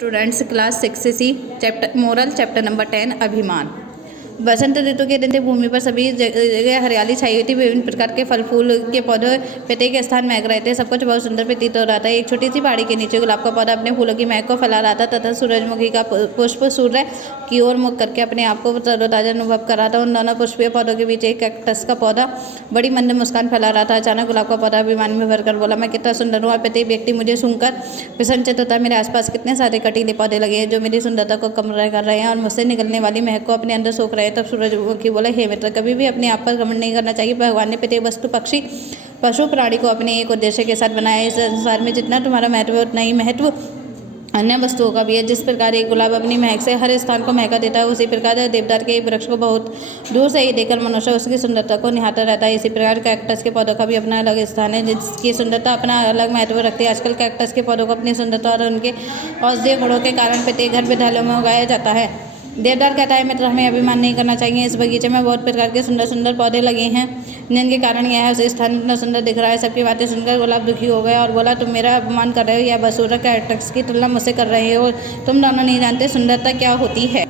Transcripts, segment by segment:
Students class 6C chapter moral chapter number 10 अभिमान। बसंत ऋतु के दिन थे भूमि पर सभी जगह हरियाली छाई हुई थी। विभिन्न प्रकार के फल फूल के पौधे प्रत्येक स्थान महक रहे थे। सब कुछ बहुत सुंदर प्रतीत हो रहा था। एक छोटी सी पहाड़ी के नीचे गुलाब का पौधा अपने फूलों की महक को फैला रहा था तथा सूरजमुखी का पुष्प सूर्य की ओर मुख करके अपने आप को तरोताजा अनुभव कर रहा था। उन दोनों पुष्पीय पौधों के बीच एक कैक्टस का पौधा बड़ी मंद मुस्कान फैला रहा था। अचानक गुलाब का पौधा अभिमान में भरकर बोला, मैं कितना सुंदर हूँ। और प्रत्येक व्यक्ति मुझे सुनकर प्रसन्नचित्त होता है। मेरे आसपास कितने सारे कटीले पौधे लगे हैं जो मेरी सुंदरता को कम कर रहे हैं और मुझसे निकलने वाली महक को अपने अंदर सोख रहे हैं। तब सूरजमुखी बोला, हे मित्र, कभी भी अपने आप पर घमंड नहीं करना चाहिए। भगवान ने प्रत्येक वस्तु पक्षी पशु प्राणी को अपने एक उद्देश्य के साथ बनाया है। इस संसार में जितना तुम्हारा महत्व है उतना ही महत्व अन्य वस्तुओं का भी है। जिस प्रकार एक गुलाब अपनी महक से हर स्थान को महका देता है, उसी प्रकार देवदार के एक वृक्ष को बहुत दूर से ही देखकर मनुष्य उसकी सुंदरता को निहारता रहता है। इसी प्रकार कैक्टस के पौधों का भी अपना अलग स्थान है जिसकी सुंदरता अपना अलग महत्व रखती है। आजकल कैक्टस के पौधों को अपनी सुंदरता और उनके औषधीय गुणों के कारण प्रत्येक घर विद्यालयों में उगाया जाता है। देवदार कहता है, मित्र, हमें अभिमान नहीं करना चाहिए। इस बगीचे में बहुत प्रकार के सुंदर सुंदर पौधे लगे हैं जिनके कारण यह है उस स्थान इतना सुंदर दिख रहा है। सबकी बातें सुनकर गुलाब दुखी हो गया और बोला, तुम मेरा अपमान कर रहे हो या बसूरा कैक्टस की तुलना मुझसे कर रहे हो। तुम दोनों नहीं जानते सुंदरता क्या होती है।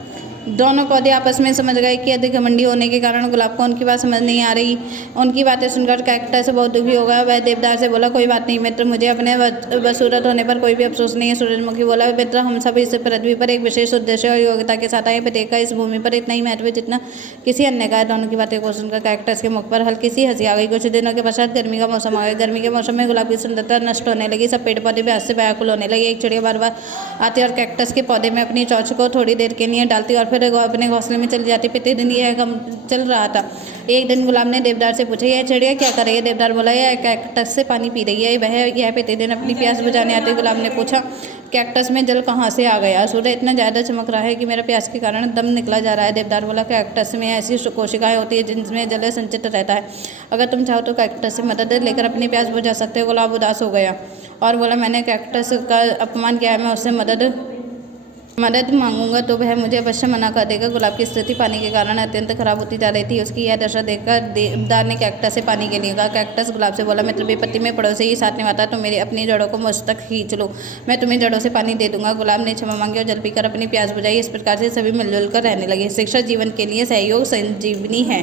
दोनों पौधे आपस में समझ गए कि अधिक घमंडी होने के कारण गुलाब को उनकी बात समझ नहीं आ रही। उनकी बातें सुनकर कैक्टस बहुत दुखी हो गया। वह देवदार से बोला, कोई बात नहीं मित्र, मुझे अपने बसूरत होने पर कोई भी अफसोस नहीं है। सूरजमुखी बोला, मित्र, हम सब इस पृथ्वी पर एक विशेष उद्देश्य और योग्यता के साथ आए। प्रत्येक का इस भूमि पर इतना ही महत्व है जितना किसी अन्य का है। दोनों की बातें को सुनकर कैक्टस के मुख पर हल्की सी हंसी आ गई। कुछ दिनों के पश्चात गर्मी का मौसम आ गया। गर्मी के मौसम में गुलाब की सुंदरता नष्ट होने लगी। सब पेड़ पौधे भी से व्याकुल होने लगे। एक चिड़िया बार बार आती और कैक्टस के पौधे में अपनी चोंच को थोड़ी देर के लिए डालती और फिर अपने घोंसले में चली जाती। प्रत्येक दिन यह कम चल रहा था। एक दिन गुलाब ने देवदार से पूछा, यह चिड़िया क्या कर रही है। देवदार बोला, यह कैक्टस से पानी पी रही है। यह प्रत्येक दिन अपनी प्यास बुझाने आती। गुलाब ने पूछा, कैक्टस में जल कहाँ से आ गया। सूर्य इतना ज़्यादा चमक रहा है कि मेरा प्यास के कारण दम निकला जा रहा है। देवदार बोला, कैक्टस में ऐसी कोशिकाएं होती है जिनमें जल संचित रहता है। अगर तुम चाहो तो कैक्टस से मदद लेकर अपनी प्यास बुझा सकते हो। गुलाब उदास हो गया और बोला, मैंने कैक्टस का अपमान किया है। मैं उससे मदद मांगूंगा तो वह मुझे अवश्य मना कर देगा। गुलाब की स्थिति पानी के कारण अत्यंत खराब होती जा रही थी। उसकी यह दशा देखकर देवदार ने कैक्टस से पानी के लिए कहा। कैक्टस गुलाब से बोला, मित्र, विपत्ति में पड़ोसी ही साथ निभाता है। तुम मेरी अपनी जड़ों को मुझ तक खींच लो, मैं तुम्हें जड़ों से पानी दे दूंगा। गुलाब ने क्षमा मांगी और जल पीकर अपनी प्यास बुझाई। इस प्रकार से सभी मिलजुल कर रहने लगे। शिक्षा जीवन के लिए सहयोग संजीवनी है।